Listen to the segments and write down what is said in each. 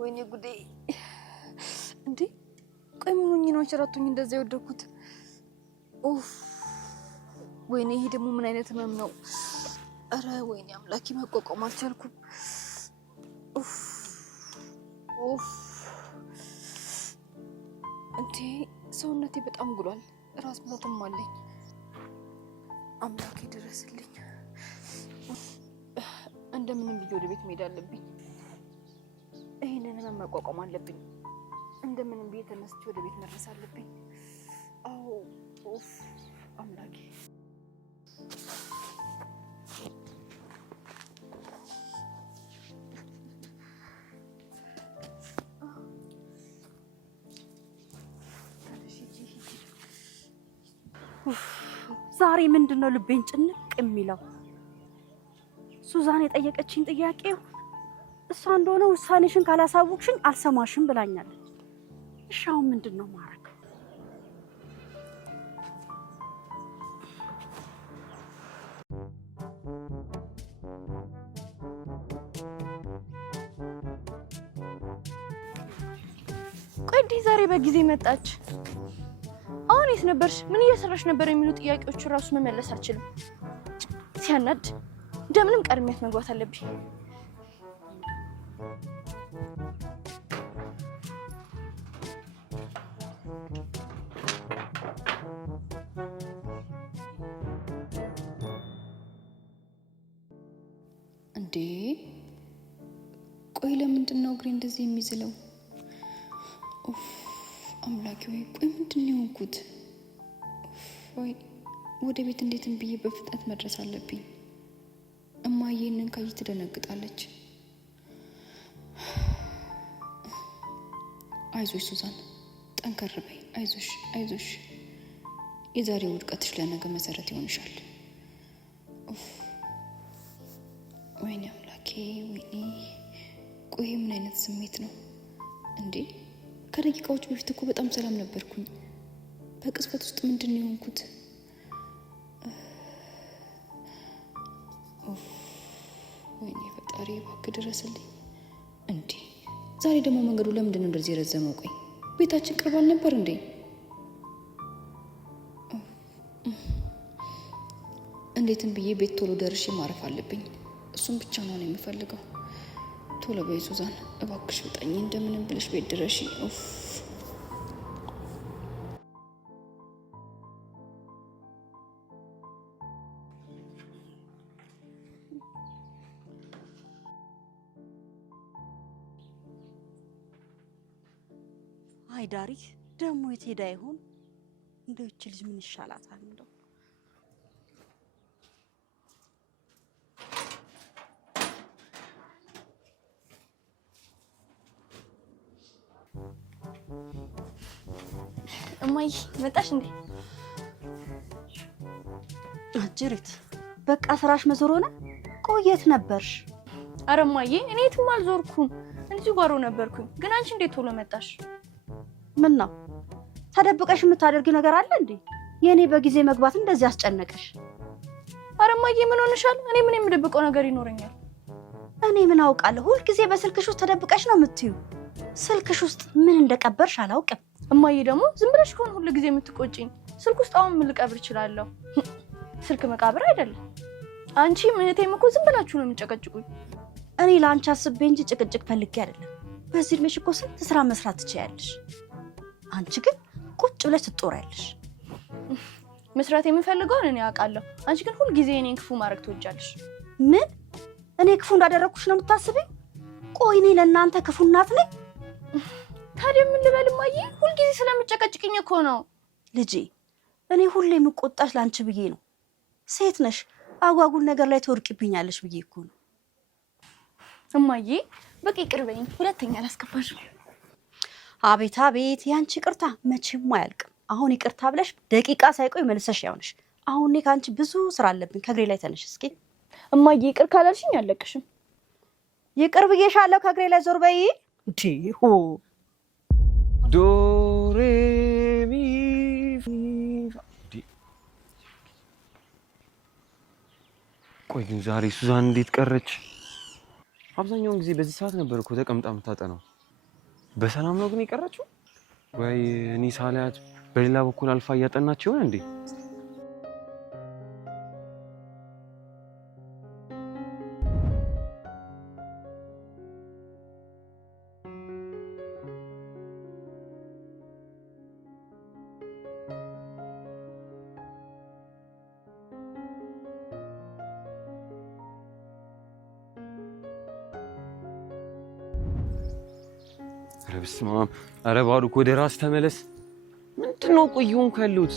ወይኔ ጉዴ እንዴ ቆይ ምን ሆኜ ነው አንሸራቶኝ እንደዛ የወደኩት ኡፍ ወይኔ ይሄ ደግሞ ምን አይነት ህመም ነው አረ ወይኔ አምላኬ መቋቋም አልቻልኩም ኡፍ እንዴ ሰውነቴ በጣም ጉሏል ራስ ምታትም አለኝ አምላኬ ድረስልኝ እንደምንም ብዬ ወደ ቤት መሄድ አለብኝ ይሄንን መቋቋም አለብኝ እንደምንም ብዬ ተነስቼ ወደ ቤት መድረስ አለብኝ አው ኡፍ አምላኬ ዛሬ ምንድነው ልቤን ጭንቅ የሚለው ሱዛን የጠየቀችኝ ጥያቄው እሷ እንደሆነ ውሳኔሽን ካላሳወቅሽኝ አልሰማሽም ብላኛለች እሻው ምንድነው ማረክ ቆይዲ ዛሬ በጊዜ መጣች አሁን የት ነበርሽ ምን እየሰራሽ ነበር የሚሉ ጥያቄዎች ራሱ መመለስ አልችልም ሲያናድ እንደምንም ቀድሜያት መግባት አለብኝ እንዴ ቆይ ለምንድነው እግሬ እንደዚህ የሚዝለው ኡፍ አምላኬ ወይ ቆይ ምንድነው የሆንኩት ወይ ወደ ቤት እንዴትም ብዬ በፍጥነት መድረስ አለብኝ እማዬንን ካይ ትደነግጣለች አይዞሽ ሱዛን ጠንከር በይ አይዞሽ የዛሬው ውድቀትሽ ለነገ መሰረት ይሆንሻል ኡፍ ወይኔ አምላኬ ወይኔ ቆይ ምን አይነት ስሜት ነው እንዴ ከደቂቃዎች በፊት እኮ በጣም ሰላም ነበርኩኝ በቅጽበት ውስጥ ምንድነው የሆንኩት ወይኔ ፈጣሪ እባክህ ድረስልኝ እንዴ ዛሬ ደግሞ መንገዱ ለምንድነው እንደዚህ ረዘመው ቆይ ቤታችን ቅርብ አልነበር እንዴ እንዴትም ብዬ ቤት ቶሎ ደርሼ ማረፍ አለብኝ እሱን ብቻ ነው የምፈልገው ቶሎ በይ ሱዛን እባክሽ ውጣኝ እንደምንም ብለሽ ቤት ድረሺ ኡፍ አይዳሪ ደሞ የት ሄዳ ይሆን እንደው እቺ ልጅ ምን ይሻላታል እንደው እማዬ መጣሽ እንዴ አጅሪት በቃ ስራሽ መዞር ሆነ ቆየት ነበርሽ አረ እማዬ እኔ የትም አልዞርኩም እንጂ ጓሮ ነበርኩኝ ግን አንቺ እንዴት ቶሎ መጣሽ ምን ነው ተደብቀሽ የምታደርጊ ነገር አለ እንዴ የኔ በጊዜ መግባት እንደዚህ አስጨነቀሽ አረ እማዬ ምን ሆነሻል እኔ ምን የምደብቀው ነገር ይኖርኛል እኔ ምን አውቃለሁ ሁሉ ጊዜ በስልክሽ ውስጥ ተደብቀሽ ነው የምትዩ ስልክሽ ውስጥ ምን እንደቀበርሽ አላውቅም እማዬ ደግሞ ዝም ብለሽ ከሆነ ሁሉ ጊዜ የምትቆጪኝ ስልክ ውስጥ አሁን ምን ልቀብር ይችላልው ስልክ መቃብር አይደለም አንቺ እህቴም እኮ ዝም ብላችሁ ነው የምትጨቀጭቁኝ እኔ ላንቺ አስቤ እንጂ ጭቅጭቅ ፈልጌ አይደለም በዚህ እድሜሽ እኮ ስንት ስራ መስራት ትችያለሽ አንቺ ግን ቁጭ ብለሽ ትጦሪያለሽ መስራት የምፈልገው እኔ አውቃለሁ አንቺ ግን ሁሉ ጊዜ እኔን ክፉ ማድረግ ትወጃለሽ ምን እኔ ክፉ እንዳደረኩሽ ነው የምታስበኝ ቆይ እኔ ለእናንተ ክፉ እናት ነኝ ታዲያ ምን ልበል እማዬ ሁሉ ጊዜ ስለምትጨቀጭቅኝ እኮ ነው ልጄ እኔ ሁሌ የምቆጣሽ ላንቺ ብዬ ነው ሴት ነሽ አጓጉል ነገር ላይ ተወርቂብኛለሽ ብዬ እኮ ነው እማዬ በቃ ይቅርበኝ ሁለተኛ አላስከፋሽ አቤት አቤት ያንቺ ይቅርታ መቼም አያልቅም አሁን ይቅርታ ብለሽ ደቂቃ ሳይቆይ መልሰሽ ያውነሽ አሁን እኔ ካንቺ ብዙ ስራ አለብኝ ከግሬ ላይ ተነሽ እስኪ እማዬ ይቅር ካላልሽኝ አለቅሽም ይቅር ብዬሻለሁ ከግሬ ላይ ዞር በይ ዲሁ ዶሬ ሚ ቆይ ግን ዛሬ ሱዛን እንዴት ቀረች አብዛኛውን ጊዜ በዚህ ሰዓት ነበር እኮ ተቀምጣ የምታጠናው። በሰላም ነው ግን የቀረችው? ወይ እኔ ሳላያት በሌላ በኩል አልፋ እያጠናች ይሆን እንዴ? ኧረ በስመ አብ! ኧረ ባሩክ ወደ ራስ ተመለስ። ምንድነው ቆየውን ካሉት?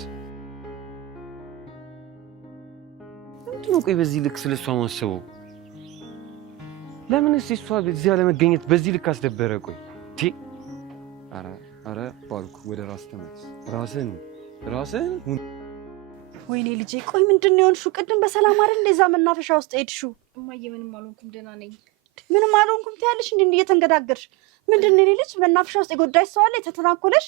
ምንድነው ቆይ በዚህ ልክ ስለሷ ማሰበው? ለምንስ እሷ በዚህ ያለመገኘት በዚህ ልክ አስደበረ? ቆይ ኧረ ባሩክ ወደ ራስ ተመለስ። ራስህን ወይኔ ልጄ ቆይ ምንድነው የሆንሽው? ቅድም በሰላም አይደል እንደዛ መናፈሻ ውስጥ ሄድሽው? እማዬ ምንም አልሆንኩም ደህና ነኝ። ምንም አልሆንኩም ትያለሽ እንዴ እየተንገዳገርሽ? ምንድነው ልጅ መናፈሻ ውስጥ የጎዳሽ ሰው አለ የተተናኮለሽ?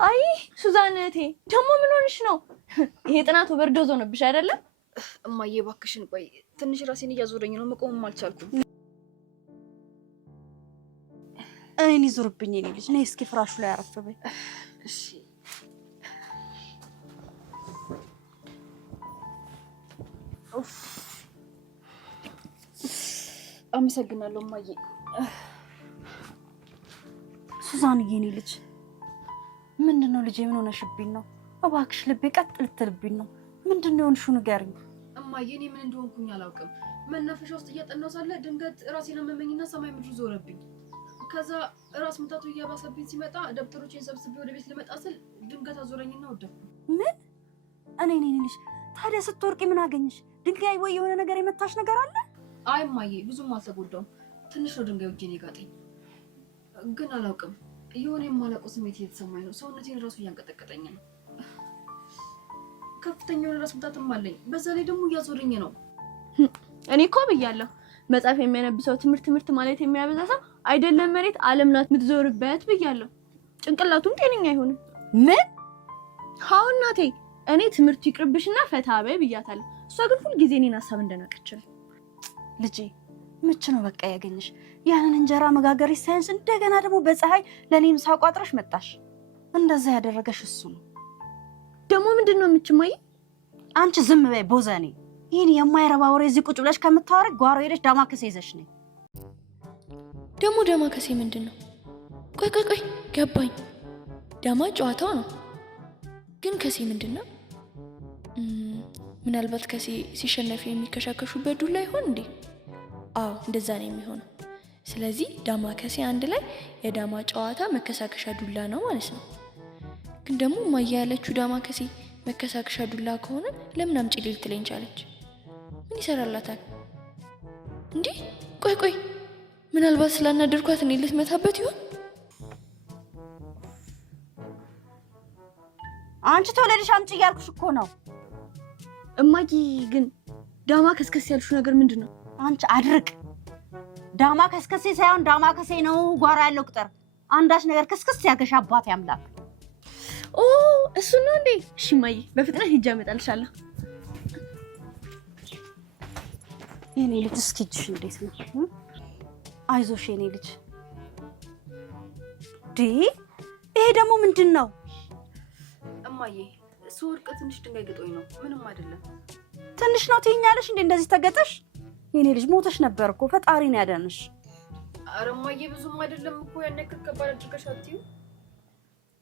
አይ ሱዛን እህቴ ደግሞ ምን ሆነሽ ነው? ይሄ ጥናቱ በርዶዞ ሆነብሽ አይደለም? እማዬ እባክሽን ቆይ ትንሽ ራሴን እያዞረኝ ነው፣ መቆምም አልቻልኩም። እኔ ዞርብኝ የኔ ልጅ ነይ እስኪ ፍራሹ ላይ አረፍ በይ። እሺ አመሰግናለሁ እማዬ። ሱዛን የኔ ልጅ ምንድነው ልጄ? ምን ሆነሽብኝ ነው? እባክሽ ልቤ ቀጥ ልትልብኝ ነው። ምንድነው የሆንሽው ንገሪኝ። እማዬ እኔ ምን እንደሆንኩኝ አላውቅም። መናፈሻ ውስጥ እያጠናሁ ሳለ ድንገት ራሴን አመመኝና ሰማይ ምድሩ ዞረብኝ። ከዛ ራስ ምታቱ እያባሰብኝ ሲመጣ ደብተሮቼን ሰብስቤ ወደ ቤት ልመጣ ስል ድንገት አዞረኝና ወደቅኩ። ምን? እኔ ልጅ ታዲያ ስትወርቂ ምን አገኘሽ? ድንጋይ ወይ የሆነ ነገር የመታሽ ነገር አለ? አይ እማዬ ብዙም አልተጎዳሁም። ትንሽ ነው ድንጋዩ እጄን የጋጠኝ። ግን አላውቅም የሆነ የማላውቀው ስሜት እየተሰማኝ ነው። ሰውነቴን ራሱ እያንቀጠቀጠኝ ነው። ከፍተኛ የሆነ ራስ ምታትም አለኝ። በዛ ላይ ደግሞ እያዞረኝ ነው። እኔ እኮ ብያለሁ መጽሐፍ የሚያነብሰው ትምህርት ማለት የሚያበዛ ሰው አይደለም መሬት ዓለም ናት የምትዞርበት ብያለሁ። ጭንቅላቱም ጤነኛ አይሆንም። ምን? አዎ እናቴ እኔ ትምህርቱ ይቅርብሽና ፈታ በይ ብያታለሁ። እሷ ግን ሁሉ ጊዜ እኔን ሀሳብ እንደናቀች ነው። ልጄ ምች ነው በቃ ያገኘሽ? ያንን እንጀራ መጋገር ሳይንስ እንደገና ደግሞ በፀሐይ ለኔም ሳቋጥረሽ መጣሽ። እንደዛ ያደረገሽ እሱ ነው። ደግሞ ምንድነው የምትማይ? አንቺ ዝም በይ ቦዘኔ። ይሄን የማይረባ ወሬ እዚህ ቁጭ ብለሽ ከምታወሪ ጓሮ ሄደሽ ዳማከሴ ይዘሽ ነኝ። ደግሞ ዳማከሴ ምንድነው? ቆይ ገባኝ። ዳማ ጨዋታው ነው። ግን ከሴ ምንድነው? ምናልባት ከሴ ሲሸነፍ የሚከሻከሹበት ዱላ ይሆን እንዴ? አዎ እንደዛ ነው የሚሆነው። ስለዚህ ዳማ ከሴ አንድ ላይ የዳማ ጨዋታ መከሳከሻ ዱላ ነው ማለት ነው። ግን ደግሞ ማያ ያለችው ዳማ ከሴ መከሳከሻ ዱላ ከሆነ ለምን አምጪ ልትለኝ ቻለች? ምን ይሰራላታል እንዴ? ቆይ ምናልባት ስላናደርኳት እኔ ልትመታበት ይሆን? አንቺ ተወለድሽ አምጪ እያልኩሽ እኮ ነው። እማዬ ግን ዳማ ከስከስ ያልሽው ነገር ምንድነው? አንቺ አድርቅ። ዳማ ከስከሴ ሳይሆን ዳማ ከሴ ነው። ጓሮ ያለው ቁጥር አንዳች ነገር ከስከስ ያገሽ አባት ያምላክ። ኦ እሱ ነው እንዴ? እሺ እማዬ በፍጥነት ሂጅ አመጣልሻለሁ። የኔ ልጅ እስኪ እጅሽ እንዴት ነው? አይዞሽ የኔ ልጅ። ይሄ ደግሞ ምንድን ነው? እማዬ ስወድቅ ትንሽ ድንጋይ ገጦኝ ነው። ምንም አይደለም። ትንሽ ነው ትይኛለሽ እንዴ? እንደዚህ ተገጠሽ? የኔ ልጅ ሞተሽ ነበር እኮ ፈጣሪ ነው ያዳነሽ። ኧረ እማዬ ብዙም አይደለም እኮ ያን ያክል ከባድ አድርገሽ አትይው።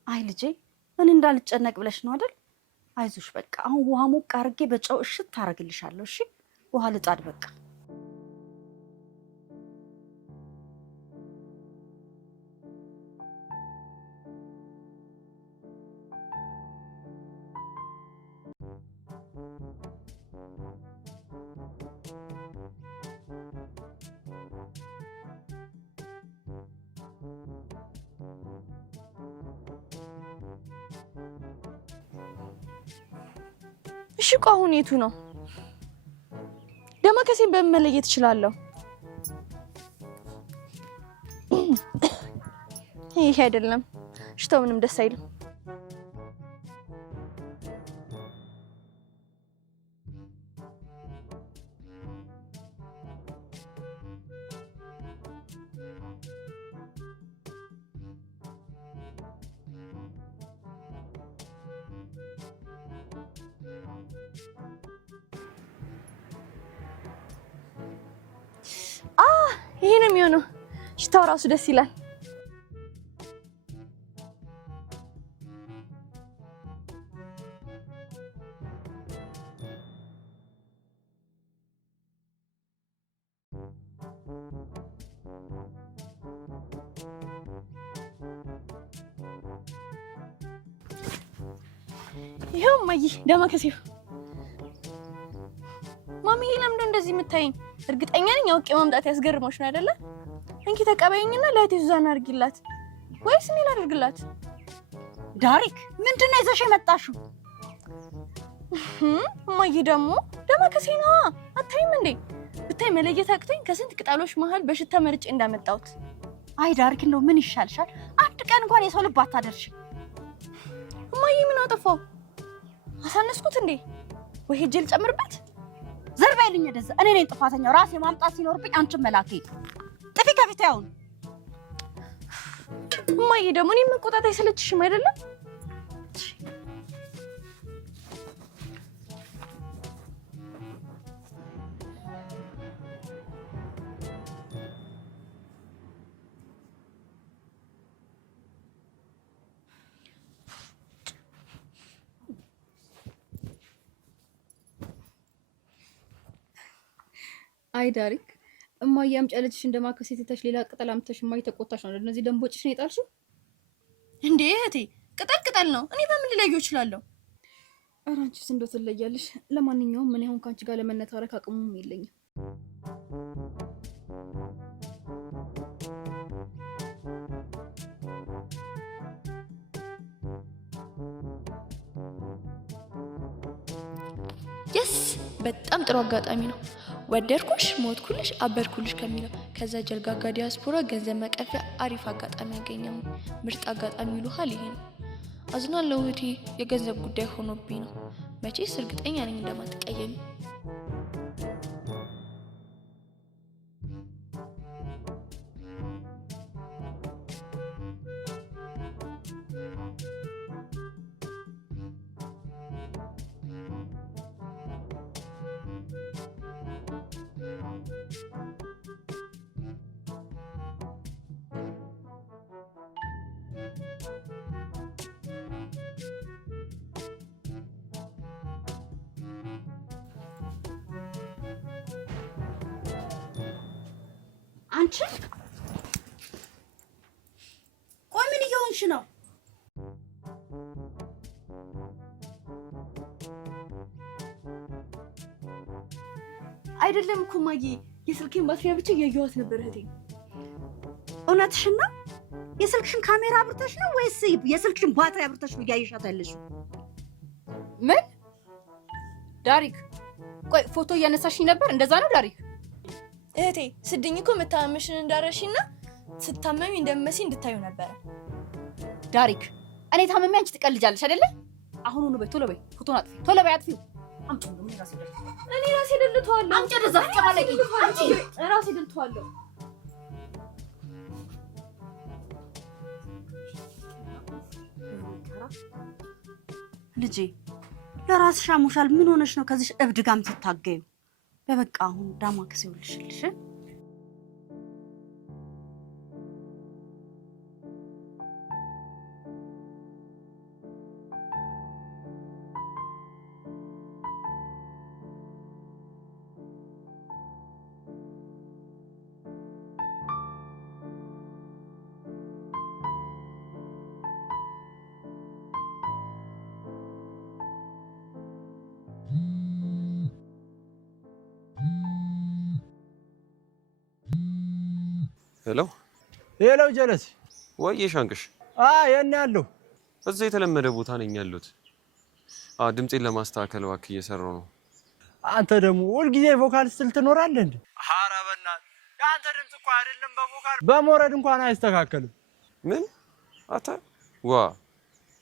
አይ ልጄ እኔ እንዳልጨነቅ ብለሽ ነው አይደል? አይዞሽ በቃ አሁን ውሃ ሞቅ አድርጌ በጨው እሽት ታረግልሻለሁ። እሺ ውሃ ልጣድ በቃ። እሺ ቆይ አሁን የቱ ነው? ዳማከሴን በምን መለየት እችላለሁ? ይሄ አይደለም። ሽታው ምንም ደስ አይልም። ይሄ ነው የሚሆነው። ሽታው ራሱ ደስ ይላል። ይሄው ማይ ደማከሴው ማሚ ለምን እንደዚህ የምታይኝ? እርግጠኛ ነኝ አውቄ ማምጣት ያስገርሞሽ ነው አይደለ? እንኪ ተቀበይኝና ለእህቴ ሱዛን አድርጊላት ወይስ እኔ ላድርግላት? ዳሪክ ምንድነው ይዘሽ የመጣሽው? ማይ ደግሞ ደማከሴ ነው አታይም እንዴ? ብታይ መለየት አቅቶኝ ከስንት ቅጠሎች መሃል በሽታ መርጬ እንዳመጣሁት። አይ ዳሪክ እንደው ምን ይሻልሻል? አንድ ቀን እንኳን የሰው ልብ አታደርሽ። ማይ ምን አጠፋው? አሳነስኩት እንዴ? ወይ ሄጄ ልጨምርበት? ዘርባይልኝ ደዘ እኔ ነኝ ጥፋተኛው። ራሴ ማምጣት ሲኖርብኝ አንቺን መላኬ። ጥፊ ከፊት ያውን ማይ ደግሞ እኔ መቆጣት አይሰለችሽም አይደለም? አይ ዳሪክ እማዬ አምጪ ያለችሽ እንደማከሴ ትተሽ ሌላ ቅጠል አምጥተሽ እማዬ ተቆጣሽ ነው። እነዚህ ደንቦጭሽ ነው የጣልሽው እንዴ? እህቴ ቅጠል ነው። እኔ በምን ልለየው እችላለሁ? ኧረ አንቺስ እንደው ትለያለሽ። ለማንኛውም ምን አሁን ካንቺ ጋር ለመነታረክ አቅሙም የለኝም። የስ በጣም ጥሩ አጋጣሚ ነው። ወደድኩሽ፣ ሞትኩልሽ፣ አበርኩልሽ ከሚለው ከዛ ጀልጋጋ ዲያስፖራ ገንዘብ መቀፊያ አሪፍ አጋጣሚ ያገኘው። ምርጥ አጋጣሚ ይሉሃል ይሄ ነው። አዝናለሁ እህቴ፣ የገንዘብ ጉዳይ ሆኖብኝ ነው። መቼስ እርግጠኛ ነኝ እንደማትቀየሚ። አንቺ ቆይ ምን እየሆንሽ ነው? አይደለም እኮ ማዬ፣ የስልኬን ባትሪ ብቻ እያየኋት ነበር እህቴ። እውነትሽን ነው? የስልክሽን ካሜራ አብርተሽ ነው ወይስ የስልክሽን ባትሪ አብርተሽ ነው እያየሻት ያለሽው? ምን ዳሪክ? ቆይ ፎቶ እያነሳሽኝ ነበር? እንደዛ ነው ዳሪክ? እህቴ ስድኝ እኮ መታመምሽን እንዳረሽና ስታመሚ እንደምመሲ እንድታዩ ነበር። ዳሪክ እኔ ታመሚ አንቺ ትቀልጃለሽ አይደለ? አሁኑኑ በይ፣ ቶሎ በይ፣ ፎቶን አጥፊ፣ ቶሎ በይ፣ አጥፊው። አምጪ ነው እኔ ራሴ ደልተዋለሁ። አምጪ ደዛ ተቀማለቂ። አምጪ ራሴ ደልተዋለሁ። ልጄ ለራስሽ አሞሻል። ምን ሆነሽ ነው ከዚህ እብድ ጋር የምትታገዩ? በበቃ አሁን ዳማከሴው ልሽልሽ። ሄሎ ሄሎ ጀለስ ወይ ሻንቅሽ? የኔ ያለው እዛ የተለመደ ቦታ ነኝ ያለሁት። ድምጼን ለማስተካከል እባክህ እየሰራሁ ነው። አንተ ደግሞ ሁልጊዜ ቮካል ስትል ትኖራለህ እንዴ? ኧረ በእናትህ የአንተ ድምጽ እኮ አይደለም በቮካል በሞረድ እንኳን አይስተካከልም። ምን አታ ዋ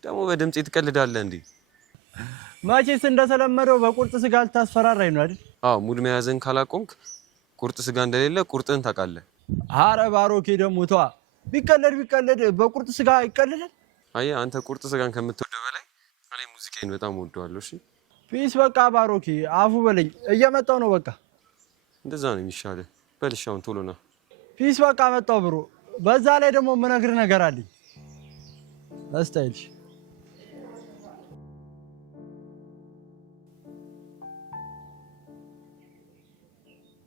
ደግሞ በድምጼ ትቀልዳለህ እንዴ? መቼስ እንደተለመደው በቁርጥ ስጋ ልታስፈራራኝ ነው አይደል? ሙድ መያዝን ካላቆምክ ቁርጥ ስጋ እንደሌለ ቁርጥን ታውቃለህ። ኧረ ባሮኬ ደግሞ ተዋ። ቢቀለድ በቁርጥ ስጋ ይቀልላል። አየህ አንተ ቁርጥ ስጋን ከምትወደው በላይ እኔ ሙዚቃን በጣም ወደዋለሁ። እሺ ፒስ በቃ ባሮኬ አፉ በለኝ፣ እየመጣው ነው። በቃ እንደዛ ነው የሚሻለው። በልሽ አሁን ቶሎ ና። ፒስ በቃ መጣው ብሮ። በዛ ላይ ደግሞ የምነግር ነገር አለኝ። አስተይልሽ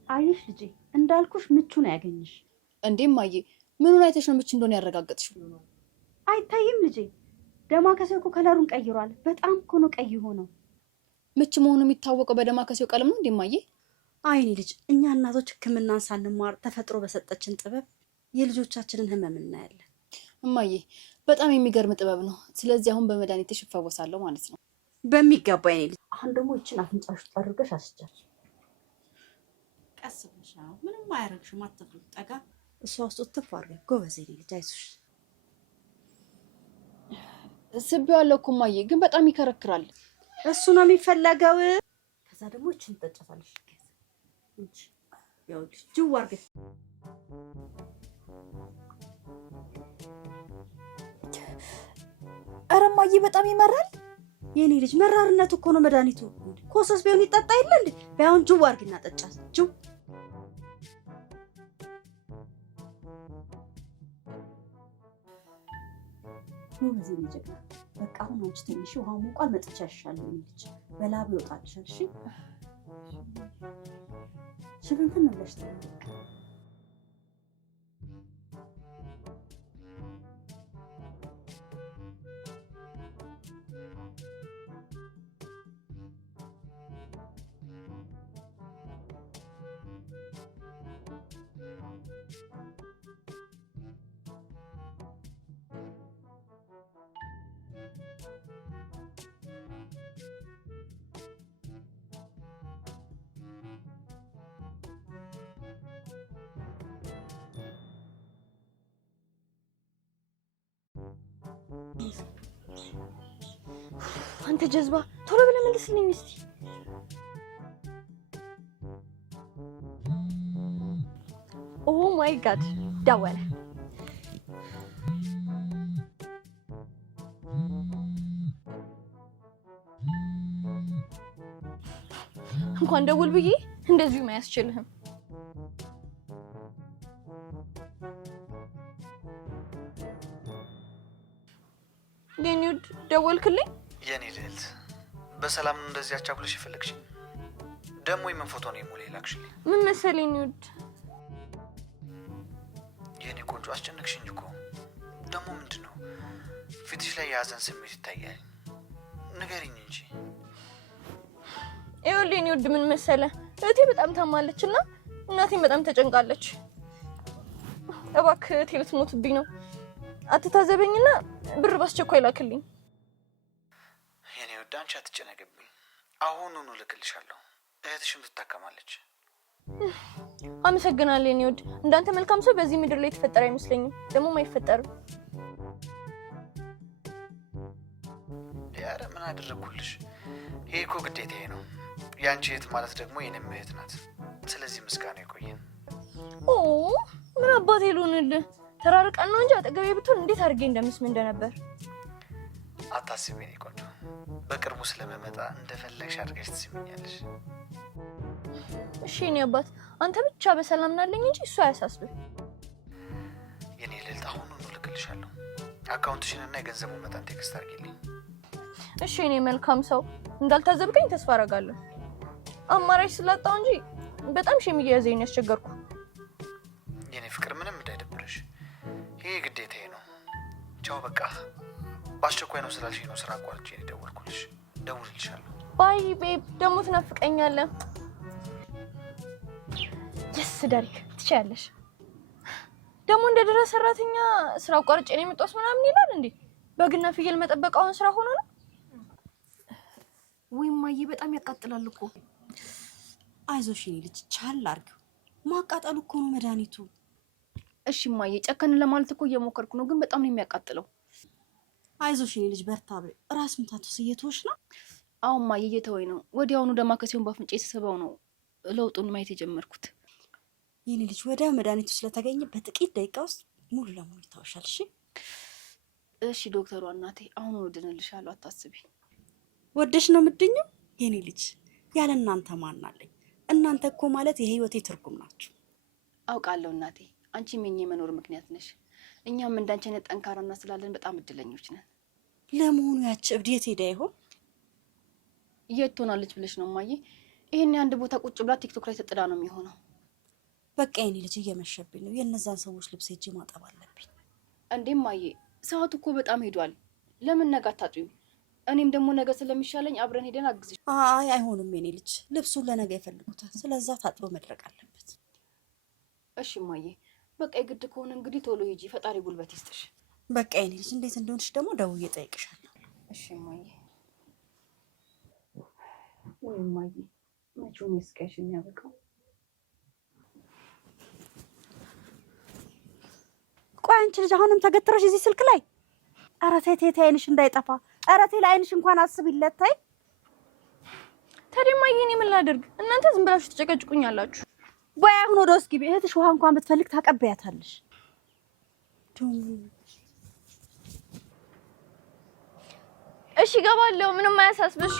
አይሽ ልጄ እንዳልኩሽ ምቹ ነው ያገኝሽ። እንዴ ማዬ ምኑን አይተሽ ነው ምቹ እንደሆነ ያረጋግጥሽው? አይታይም ልጄ? ደማከሴው እኮ ከለሩን ቀይሯል። በጣም እኮ ነው ቀይ ሆነው። ምቹ መሆኑ የሚታወቀው በደማከሴው ቀለም ነው እንዴ ማዬ? አይኔ ልጅ እኛ እናቶች ሕክምናን ሳንማር ተፈጥሮ በሰጠችን ጥበብ የልጆቻችንን ህመም እናያለን። እማዬ በጣም የሚገርም ጥበብ ነው። ስለዚህ አሁን በመድኃኒትሽ እፈወሳለሁ ማለት ነው። በሚገባ አይኔ ልጅ። አሁን ደግሞ ይችን አፍንጫሽ ውስጥ አድርገሽ አስቻል። ቀስ ብለሽ ምንም አያረግሽም። አትፍሪ። ጠጋ እሷ ውስጥ ትፍ አድርገሽ ጎበዝ አይኔ ልጅ አይዞሽ። ስቤዋለሁ እኮ እማዬ፣ ግን በጣም ይከረክራል። እሱ ነው የሚፈለገው። ከዛ ደግሞ ይችን ትጠጫታለሽ። እንጂ ያው ጅው አድርገሽ ኧረ እማዬ በጣም ይመራል። የኔ ልጅ መራርነት እኮ ነው መድኃኒቱ። ኮሶስ ቢሆን ይጠጣ የለ እንዴ? ባይሆን ጅው አድርጊና ጠጫት። ጅው በዚህ ልጅ በቃ አሁን አንቺ ትንሽ ውሃ ሞቋል። መጥቻ ያሻል ልጅ በላብ ይወጣልሻል። እሺ ሽፍንፍን ብለሽ ተቀመጪ። አንተ ጀዝባ ቶሎ ብለህ መልስልኝ እስቲ። ኦ ማይ ጋድ ደወለ። እንኳን ደውል ብዬ እንደዚሁ ማያስችልህም። ዴኒውድ ደወልክልኝ? የኔ ልዕልት በሰላም ነው እንደዚህ አቻኩለሽ ይፈልግሽ? ደሞ የምን ፎቶ ነው የሞላ ይላክሽልኝ? ምን መሰለኝ ኒውድ፣ የኔ ቆንጆ አስጨነቅሽኝ እኮ። ደሞ ምንድነው ፊትሽ ላይ የሀዘን ስሜት ይታያል? ንገሪኝ እንጂ። ይኸውልህ ኒውድ፣ ምን መሰለ እህቴ በጣም ታማለችና እናቴም በጣም ተጨንቃለች። እባክህ እህቴ ልትሞትብኝ ነው። አትታዘበኝና ብር ባስቸኳይ ላክልኝ። የኔ ወድ አንቺ አትጨነቅብኝ፣ አሁኑኑ ልክልሻለሁ። እህትሽም ትታከማለች። አመሰግናለሁ የኔ ወድ። እንዳንተ መልካም ሰው በዚህ ምድር ላይ የተፈጠረ አይመስለኝም፣ ደግሞም አይፈጠርም። ኧረ ምን አደረኩልሽ? ይሄ እኮ ግዴታዬ ነው። ያንቺ እህት ማለት ደግሞ የኔም እህት ናት። ስለዚህ ምስጋና ይቆየን። ኦ ምን አባቴ ልሆንልህ? ተራርቀን ነው እንጂ አጠገቤ ብትሆን እንዴት አድርጌ እንደምስም እንደነበር። አታስቢ የኔ ቆንጆ፣ በቅርቡ ስለመመጣ እንደፈለግሽ አድርገሽ ትስሚኛለሽ። እሺ የኔ አባት፣ አንተ ብቻ በሰላም ናለኝ እንጂ እሱ አያሳስብህ። የኔ ልዕልት አሁኑኑ ልክልሻለሁ። አካውንትሽንና የገንዘቡን መጠን ቴክስት አድርጊልኝ። እሺ የኔ መልካም ሰው፣ እንዳልታዘብከኝ ተስፋ አደርጋለሁ። አማራጭ ስላጣው እንጂ በጣም ሸም እየያዘኝ ያስቸገርኩ። የኔ ፍቅር ምንም እንዳይደብርሽ፣ ይሄ ግዴታዬ ነው። ቻው በቃ። በአስቸኳይ ነው ስላልሽኝ ነው ስራ አቋርጬ የደወልኩልሽ። ደውልልሻለሁ። ባይ ቤብ፣ ደግሞ ትናፍቀኛለህ። የስ ዳሪክ ትችያለሽ። ደግሞ እንደ ድረ ሰራተኛ ስራ አቋርጬ ነው የመጣሁት ምናምን ይላል እንዴ? በግና ፍየል መጠበቅ አሁን ስራ ሆኖ ነው? ወይ ማዬ በጣም ያቃጥላል እኮ። አይዞሽ የኔ ልጅ ቻል አድርጊው። ማቃጠሉ እኮ ነው መድኃኒቱ። እሺ ማዬ፣ ጨከን ለማለት እኮ እየሞከርኩ ነው፣ ግን በጣም ነው የሚያቃጥለው። አይዞሽ የኔ ልጅ በርታ በይ። ራስ ምታቱስ እየተወሽ ነው? አሁን ማዬ እየተወኝ ነው። ወዲያውኑ ደማከሴውን ባፍንጬ ስስበው ነው ለውጡን ማየት የጀመርኩት። የኔ ልጅ ወዲያው መድኃኒቱ ስለተገኘ በጥቂት ደቂቃ ውስጥ ሙሉ ለሙሉ ይታወሻል። እሺ እሺ ዶክተሯ፣ እናቴ አሁን ወድንልሻለሁ፣ አታስቢ። ወደሽ ነው የምትድኚው የኔ ልጅ? ያለ እናንተ ማን አለኝ? እናንተ እኮ ማለት የህይወቴ ትርጉም ናችሁ። አውቃለሁ እናቴ፣ አንቺም የኛ መኖር ምክንያት ነሽ። እኛም እንዳንቺ አይነት ጠንካራና ስላለን በጣም እድለኞች ነን። ለመሆኑ ያቺ እብድ የት ሄዳ ይሆን? የት ትሆናለች ብለሽ ነው እማዬ? ይሄን አንድ ቦታ ቁጭ ብላ ቲክቶክ ላይ ተጥዳ ነው የሚሆነው። በቃ የኔ ልጅ እየመሸብኝ ነው። የነዛን ሰዎች ልብስ ሄጄ ማጠብ አለብኝ። እንዴ እማዬ፣ ሰዓቱ እኮ በጣም ሄዷል። ለምን ነገ አታጥቢም? እኔም ደግሞ ነገ ስለሚሻለኝ አብረን ሄደን አግዝሽ። አይ አይሆንም የኔ ልጅ፣ ልብሱን ለነገ ይፈልጉታል። ስለዛ ታጥቦ መድረቅ አለበት። እሺ እማዬ፣ በቃ የግድ ከሆነ እንግዲህ ቶሎ ሂጂ። ፈጣሪ ጉልበት ይስጥሽ። በቃ የኔ ልጅ፣ እንዴት እንደሆንሽ ደግሞ ደውዬ እጠይቅሻለሁ። እሺ እማዬ። ወይ እማዬ፣ መቼው ነው ስቃይሽ የሚያበቃው? ቆይ አንቺ ልጅ አሁንም ተገትረሽ እዚህ ስልክ ላይ? ኧረ ተይ ተይ ተይ፣ አይንሽ እንዳይጠፋ። ኧረ ተይ ለአይንሽ እንኳን አስቢለት። ተይ። ታዲያ እማዬ እኔ ምን ላድርግ? እናንተ ዝም ብላችሁ ትጨቀጭቁኛላችሁ። ወይ አሁን ወደ ውስጥ ግቢ። እህትሽ ውሃ እንኳን ብትፈልግ ታቀበያታለሽ። እሺ እገባለሁ፣ ምንም አያሳስብሽ።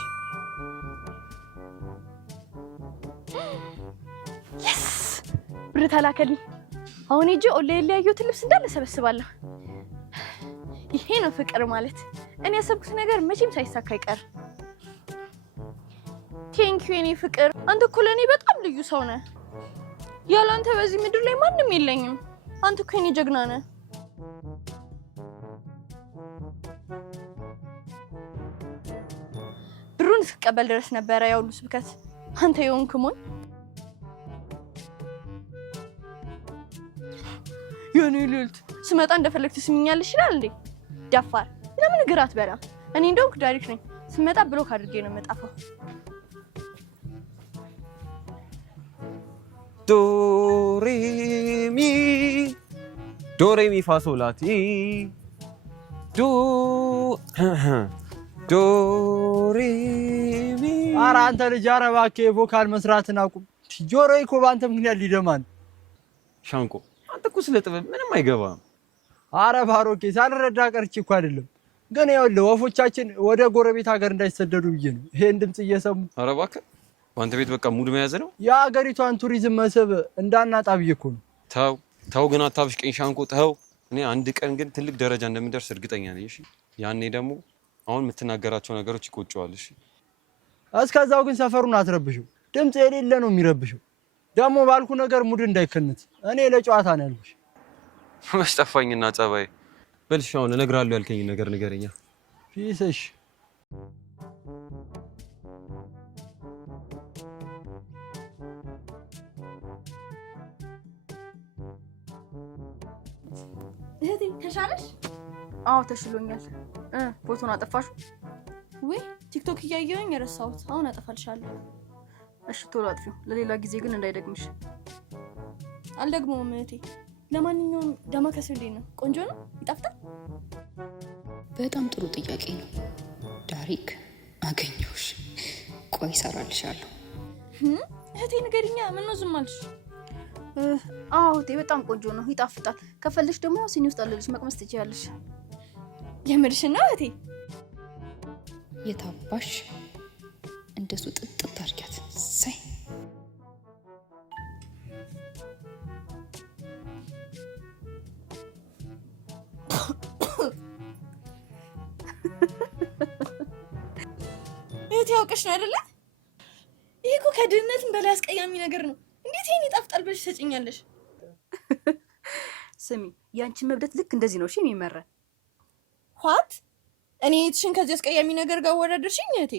የስ ብር ተላከልኝ። አሁን ሂጂ ኦንላይን ላይ ያየሁትን ልብስ እንዳለ ሰበስባለሁ። ይሄ ነው ፍቅር ማለት። እኔ ያሰብኩት ነገር መቼም ሳይሳካ አይቀር። ቴንኪው የኔ ፍቅር፣ አንተ እኮ ለእኔ በጣም ልዩ ሰው ነህ። ያለ አንተ በዚህ ምድር ላይ ማንም የለኝም። አንተ እኮ የኔ ጀግና ነህ። ብሩን እስክቀበል ድረስ ነበረ ያው ሁሉ ስብከት። አንተ የሆንክ ሞኝ። የኔ ልዕልት፣ ስመጣ እንደፈለግ ትስሚኛለሽ ይላል እንዴ? ደፋር፣ ለምን እግር አትበላም? እኔ እንደውም ዳይሬክት ነኝ። ስመጣ ብሎክ አድርጌ ነው የምጠፋው። ዶሬሚ ዶሬሚ ፋሶላቲ ዶሬሚ። ኧረ አንተ ልጅ፣ ኧረ እባክህ የቮካል መስራትን አቁም። ጆሮዬ እኮ በአንተ ምክንያት ሊደማ ነው። ሻንቆ፣ አንተ እኮ ስለ ጥበብ ምንም አይገባም። ኧረ ባሮኬ፣ ሳልረዳ ቀርቼ እኮ አይደለም። ግን ይኸውልህ ወፎቻችን ወደ ጎረቤት ሀገር እንዳይሰደዱ ብዬ ነው ይሄን ድምፅ እየሰሙ። ኧረ እባክህ፣ በአንተ ቤት በቃ ሙድ መያዝ ነው። የሀገሪቷን ቱሪዝም መስህብ እንዳናጣ ብዬ እኮ ነው። ተው ተው፣ ግን አታብሽቀኝ ሻንቆ፣ ተው። እኔ አንድ ቀን ግን ትልቅ ደረጃ እንደምደርስ እርግጠኛ ነኝ። እሺ፣ ያኔ ደግሞ አሁን የምትናገራቸው ነገሮች ይቆጨዋል። እሺ፣ እስከዛው ግን ሰፈሩን አትረብሽው። ድምፅ የሌለ ነው የሚረብሽው። ደግሞ ባልኩ ነገር ሙድ እንዳይከነት። እኔ ለጨዋታ ነው ያልኩሽ። መስጠፋኝና ጸባይ። በልሽ አሁን እነግርሃለሁ ያልከኝ ነገር ንገረኛ። ፒስሽ እህቴ ተሻለሽ? አዎ ተሽሎኛል። ፎቶን አጠፋሹ? ወይ ቲክቶክ እያየሁኝ የረሳሁት። አሁን አጠፋልሻለሁ። እሺ ቶሎ አጥፊው፣ ለሌላ ጊዜ ግን እንዳይደግምሽ። አልደግመውም እህቴ። ለማንኛውም ዳማከሴ እንዴት ነው? ቆንጆ ነው? ይጣፍጣል? በጣም ጥሩ ጥያቄ ነው ዳሪክ። አገኘሁሽ። ቆይ እሰራልሻለሁ። እህቴ ንገሪኛ፣ ምነው ዝም አልሽ? አዎ እህቴ በጣም ቆንጆ ነው፣ ይጣፍጣል። ከፈለሽ ደግሞ ሲኒ ውስጥ አለልሽ መቅመስ ትችያለሽ። የምርሽን ነው እህቴ? የታባሽ እንደሱ ጥጥት አድርጊያት። ሳይ እህቴ ያውቅሽ ነው አይደለ? ይሄ እኮ ከድህነትም በላይ አስቀያሚ ነገር ነው። እንዴት ይሄን ይጣፍጣል ብለሽ ትሰጪኛለሽ? ስሚ፣ ያንቺን መብደት ልክ እንደዚህ ነው እሺ የሚመረን። ኋት እኔ እህትሽን ከዚህ አስቀያሚ ነገር ጋር ወዳደርሽኝ እህቴ?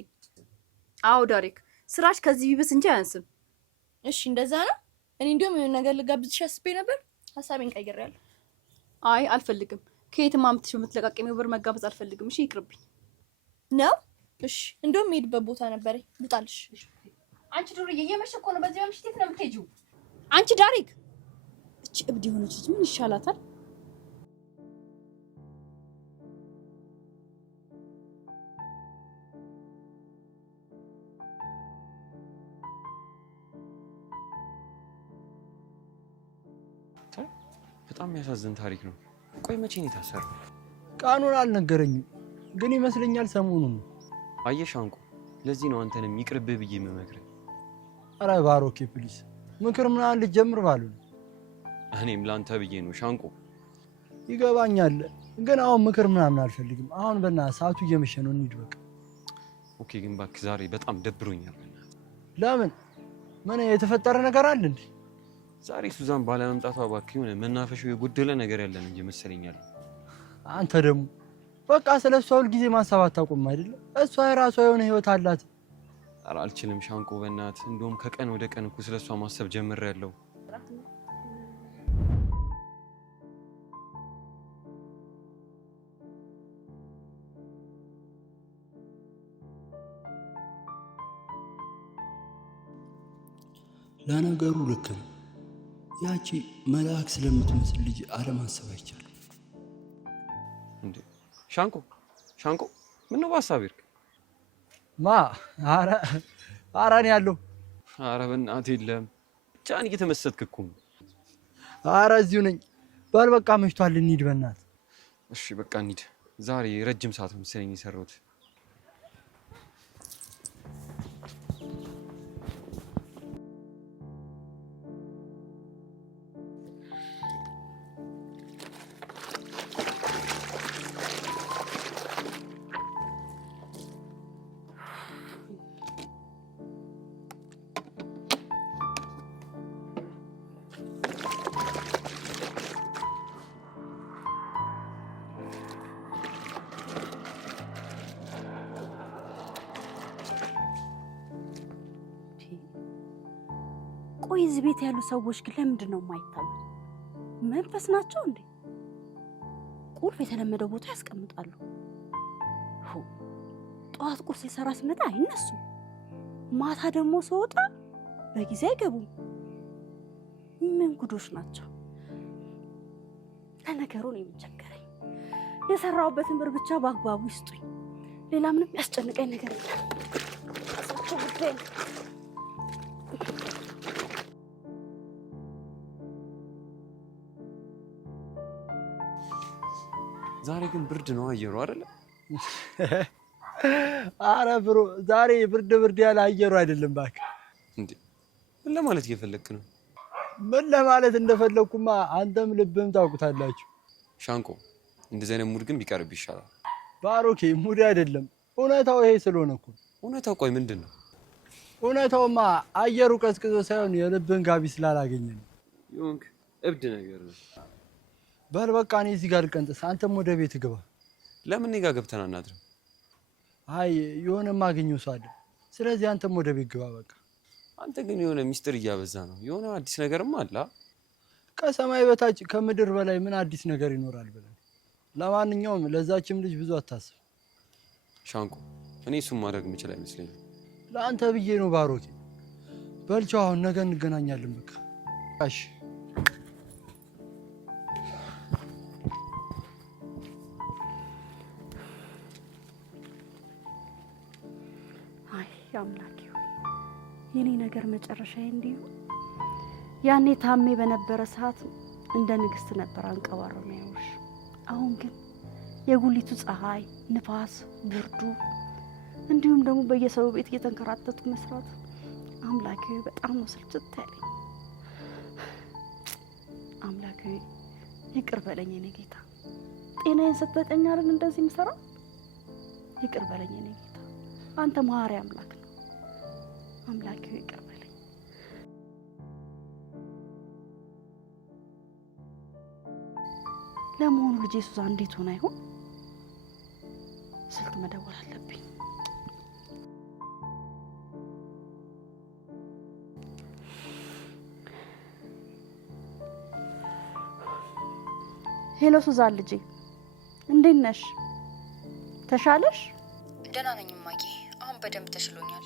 አዎ ዳሪክ፣ ስራሽ ከዚህ ቢብስ እንጂ አያንስም። እሺ እንደዛ ነው። እኔ እንዲያውም የሆነ ነገር ልጋብዝሽ አስቤ ነበር። ሀሳቤን ቀይሬያለሁ። አይ አልፈልግም። ከየትም አምጥተሽ በምትለቃቀሚው ብር መጋበዝ አልፈልግም። እሺ ይቅርብኝ ነው። እሺ እንደውም የምሄድበት ቦታ ነበረኝ። ልጣልሽ። አንቺ ዱርዬ፣ እየመሸ እኮ ነው። በዚህ ምሽት የት ነው የምትሄጂው? አንቺ ዳሪክ፣ እቺ እብድ የሆነች ልጅ ምን ይሻላታል? በጣም የሚያሳዝን ታሪክ ነው። ቆይ መቼ ነው የታሰረው? ቃኑን አልነገረኝም፣ ግን ይመስለኛል ሰሞኑን ነው። አየሽ አንቁ፣ ለዚህ ነው አንተንም ይቅርብህ ብዬ የምመክርህ። ኧረ ባሮኬ ፕሊስ፣ ምክር ምናምን ልጀምር ባሉ እኔም ላንተ ብዬ ነው ሻንቆ። ይገባኛል፣ ግን አሁን ምክር ምናምን አልፈልግም። አሁን በእናትህ ሰዓቱ እየመሸ ነው፣ እንሂድ በቃ። ኦኬ፣ ግን እባክህ ዛሬ በጣም ደብሮኛል። ለምን? ምን የተፈጠረ ነገር አለ እንዴ? ዛሬ ሱዛን ባለመምጣቷ እባክህ የሆነ መናፈሻው የጎደለ ነገር ያለን እንጂ መሰለኛል። አንተ ደግሞ በቃ ስለሷ ሁል ጊዜ ማሰብ አታውቁም አይደለ? እሷ የራሷ የሆነ ህይወት አላት። ኧረ አልችልም ሻንቆ በእናትህ። እንደውም ከቀን ወደ ቀን እኮ ስለሷ ማሰብ ጀምሬያለሁ። ለነገሩ ልክ ነው። ያቺ መልአክ ስለምትመስል ልጅ አለማሰብ አይቻልም። እንዴ ሻንቆ ምን ነው በሀሳብ ይርክ? ኧረ እኔ ያለሁ። ኧረ በእናትህ የለም፣ ብቻህን እየተመሰጥክ እኮ ነው። ኧረ እዚሁ ነኝ። በል በቃ መሽቷል፣ እንሂድ በእናትህ። እሺ በቃ እንሂድ። ዛሬ ረጅም ሰዓት ነው መሰለኝ የሰራሁት። ቆይ እዚህ ቤት ያሉ ሰዎች ግን ለምንድን ነው የማይታዩት? መንፈስ ናቸው እንዴ? ቁልፍ የተለመደው ቦታ ያስቀምጣሉ። ጠዋት ቁርስ ልሰራ ስመጣ አይነሱም። ማታ ደግሞ ስወጣ በጊዜ አይገቡም። ምን ጉዶች ናቸው? ለነገሩ ነው የምቸገረኝ። የሰራሁበትን ብር ብቻ በአግባቡ ይስጡኝ። ሌላ ምንም ያስጨንቀኝ ነገር የለም። እሳቸው ጉዳይ ነው። ዛሬ ግን ብርድ ነው አየሩ አይደለ? አረ ብሮ ዛሬ ብርድ ያለ አየሩ አይደለም እባክህ። እንዴ ምን ለማለት እየፈለክ ነው? ምን ለማለት እንደፈለኩማ አንተም ልብም ታውቁታላችሁ። ሻንቆ እንደዚህ አይነት ሙድ ግን ቢቀርብ ይሻላል። ባሮኬ ሙድ አይደለም፣ እውነታው ይሄ ስለሆነ እኮ። እውነታው ቆይ ምንድን ነው? እውነታውማ አየሩ ቀዝቅዞ ሳይሆን የልብን ጋቢ ስላላገኘ ነው። ይሁንክ እብድ ነገር ነው። በል በቃ እኔ እዚህ ጋር ልቀንጥስ፣ አንተም ወደ ቤት ግባ። ለምን እኔ ጋር ገብተን አናድርም? አይ የሆነ ማገኘው ሰው አለ። ስለዚህ አንተም ወደ ቤት ግባ በቃ። አንተ ግን የሆነ ሚስጥር እያበዛ ነው። የሆነ አዲስ ነገርም አለ። ከሰማይ በታች ከምድር በላይ ምን አዲስ ነገር ይኖራል ብለን። ለማንኛውም ለዛችም ልጅ ብዙ አታስብ ሻንቆ። እኔ እሱን ማድረግ የምችል አይመስለኝም። ለአንተ ብዬ ነው ባሮኬ። በልቻው አሁን ነገ እንገናኛለን በቃ። እሺ አምላኬ የኔ ነገር መጨረሻዬ እንዲሁ። ያኔ ታሜ በነበረ ሰዓት እንደ ንግስት ነበር አንቀባረው ነው ያውሽ። አሁን ግን የጉሊቱ ፀሐይ፣ ንፋስ፣ ብርዱ እንዲሁም ደግሞ በየሰው ቤት እየተንከራተቱ መስራት አምላኬ በጣም ነው ስልችት ያለኝ። አምላኬ ይቅር በለኝ የኔ ጌታ። ጤናዬን ሰጠኝ አይደል እንደዚህ ምሰራ? ይቅር በለኝ የኔ ጌታ። አንተ መሐሪ አምላክ ነው። አምላኬ ይቅር በለኝ። ለመሆኑ ልጄ ሱዛን እንዴት ሆና ይሆን? ስልክ መደወል አለብኝ። ሄሎ ሱዛን ልጄ እንዴት ነሽ? ተሻለሽ? ደህና ነኝ እማዬ፣ አሁን በደንብ ተሽሎኛል።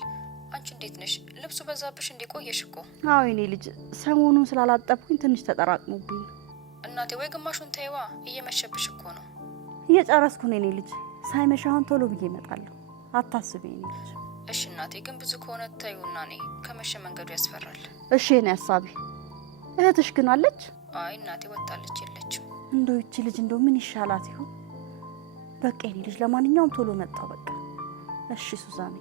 አንቺ እንዴት ነሽ? ልብሱ በዛብሽ እንዴ? ቆየሽ እኮ። አዎ የኔ ልጅ ሰሞኑን ስላላጠብኩኝ ትንሽ ተጠራቅሞብኝ። እናቴ ወይ ግማሹን ተይዋ፣ እየመሸብሽ እኮ ነው። እየጨረስኩ ነው የኔ ልጅ። ሳይመሽ አሁን ቶሎ ብዬ እመጣለሁ፣ አታስቢ የኔ ልጅ። እሺ እናቴ፣ ግን ብዙ ከሆነ ተይውና ነይ፣ ከመሸ መንገዱ ያስፈራል። እሺ የኔ ሀሳቢ። እህትሽ ግን አለች? አይ እናቴ ወጣለች፣ የለችም። እንደው እቺ ልጅ እንደው ምን ይሻላት ይሆን? በቃ የኔ ልጅ ለማንኛውም ቶሎ መጣው በቃ። እሺ ሱዛኔ